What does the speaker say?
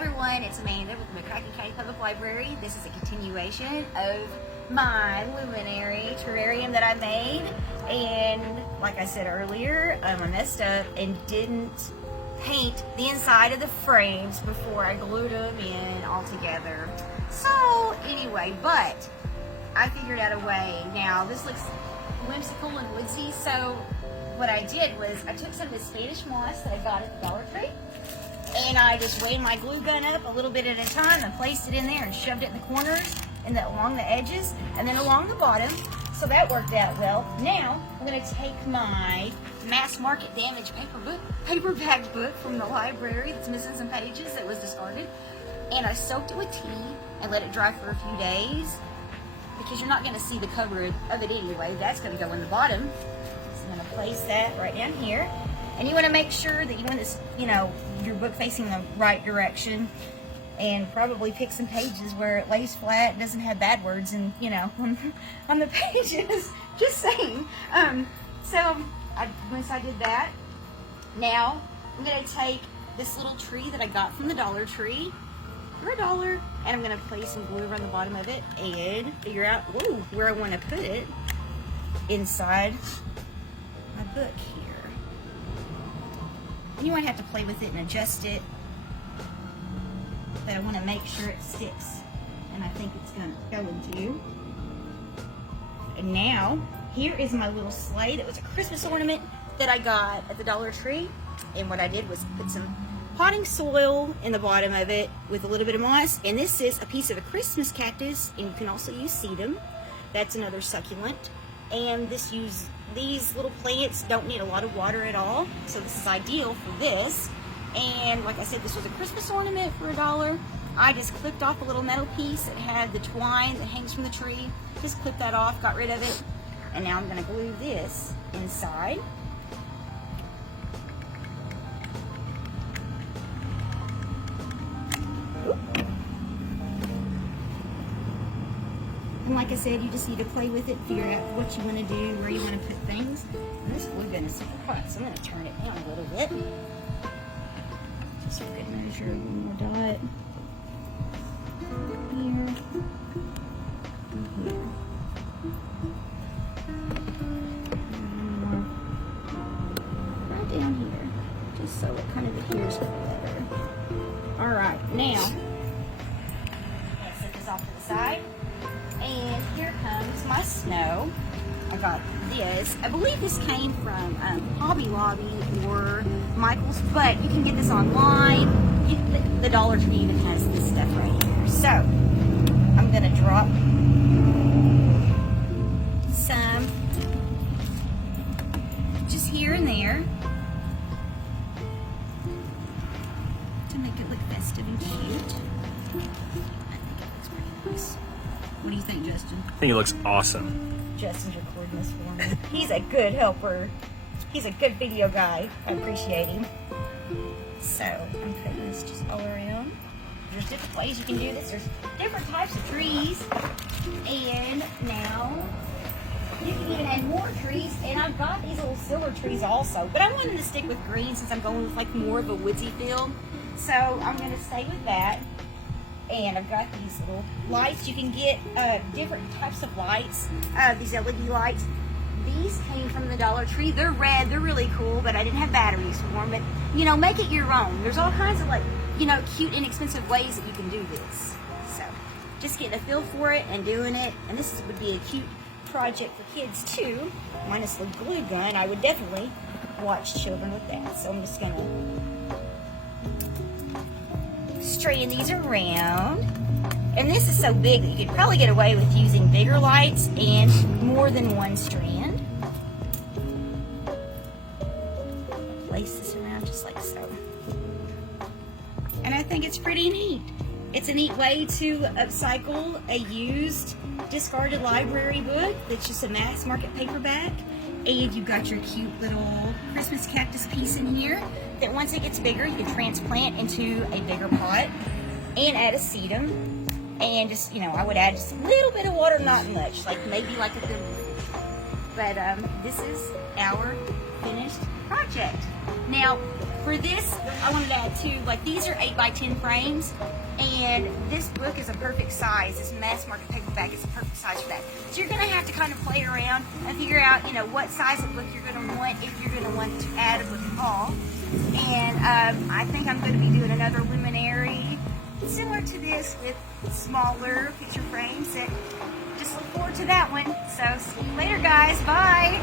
everyone, it's Amanda with the McCracken County Public Library. This is a continuation of my Luminary terrarium that I made, and like I said earlier, I messed up and didn't paint the inside of the frames before I glued them in all together. So anyway, but I figured out a way. Now this looks whimsical and woodsy, so what I did was I took some of the Spanish moss that I got at the Dollar Tree, and I just weighed my glue gun up a little bit at a time and placed it in there and shoved it in the corners and along the edges and then along the bottom. So that worked out well. Now I'm going to take my mass market damaged paperback book from the library that's missing some pages that was discarded, and I soaked it with tea and let it dry for a few days because you're not going to see the cover of it anyway. That's going to go in the bottom. I'm going to place that right down here, and you want to make sure that you want this, your book facing the right direction, and probably pick some pages where it lays flat, doesn't have bad words, and on the pages. Just saying. Once I did that, now I'm going to take this little tree that I got from the Dollar Tree for $1, and I'm going to place some glue around the bottom of it and figure out where I want to put it inside my book here. And you might have to play with it and adjust it, but I want to make sure it sticks, and I think it's going to. And now here is my little sleigh that was a Christmas ornament that I got at the Dollar Tree, and what I did was put some potting soil in the bottom of it with a little bit of moss, and this is a piece of a Christmas cactus, and you can also use sedum. That's another succulent, and these little plants don't need a lot of water at all, so this is ideal for this. And like I said, this was a Christmas ornament for $1. I just clipped off a little metal piece that had the twine that hangs from the tree. Just clipped that off, got rid of it, and now I'm going to glue this inside. And like I said, you just need to play with it, figure out what you want to do, where you want to put things. And this glue gun is super hot, so I'm going to turn it down a little bit. Just for good measure, one more dot. Here. And here. And one more right down here, just so it kind of adheres better. Alright, now, I'm going to set this off to the side. And here comes my snow. I got this. I believe this came from Hobby Lobby or Michael's, but you can get this online. The Dollar Tree even has this stuff right here. So, I'm going to drop some just here and there to make it look festive and cute. I think it looks pretty nice. What do you think, Justin? I think it looks awesome. Justin's recording this for me. He's a good helper. He's a good video guy. I appreciate him. So, I'm putting this just all around. There's different ways you can do this. There's different types of trees. And now, you can even add more trees. And I've got these little silver trees also. But I wanted to stick with green since I'm going with like more of a woodsy feel. So, I'm going to stay with that. And I've got these little lights. You can get different types of lights, these LED lights. These came from the Dollar Tree. They're red, they're really cool, but I didn't have batteries for them. But, make it your own. There's all kinds of cute, inexpensive ways that you can do this. So, just getting a feel for it and doing it. And this would be a cute project for kids too. Minus the glue gun, I would definitely watch children with that. So I'm just gonna straighten these around, and this is so big that you could probably get away with using bigger lights and more than one strand. Place this around just like so, and I think it's pretty neat. It's a neat way to upcycle a used, discarded library book that's just a mass market paperback, and you've got your cute little Christmas cactus piece in here that once it gets bigger, you can transplant into a bigger pot and add a sedum. And just, I would add just a little bit of water, not much, maybe like a thimble. But this is our finished project. Now, For this, I wanted to add too, like these are 8x10 frames, and this book is a perfect size. This mass market paperback is a perfect size for that. So you're going to have to kind of play around and figure out, you know, what size of book you're going to want if you're going to want to add a book at all. And I think I'm going to be doing another Luminary similar to this with smaller picture frames. Just look forward to that one. So see you later, guys. Bye.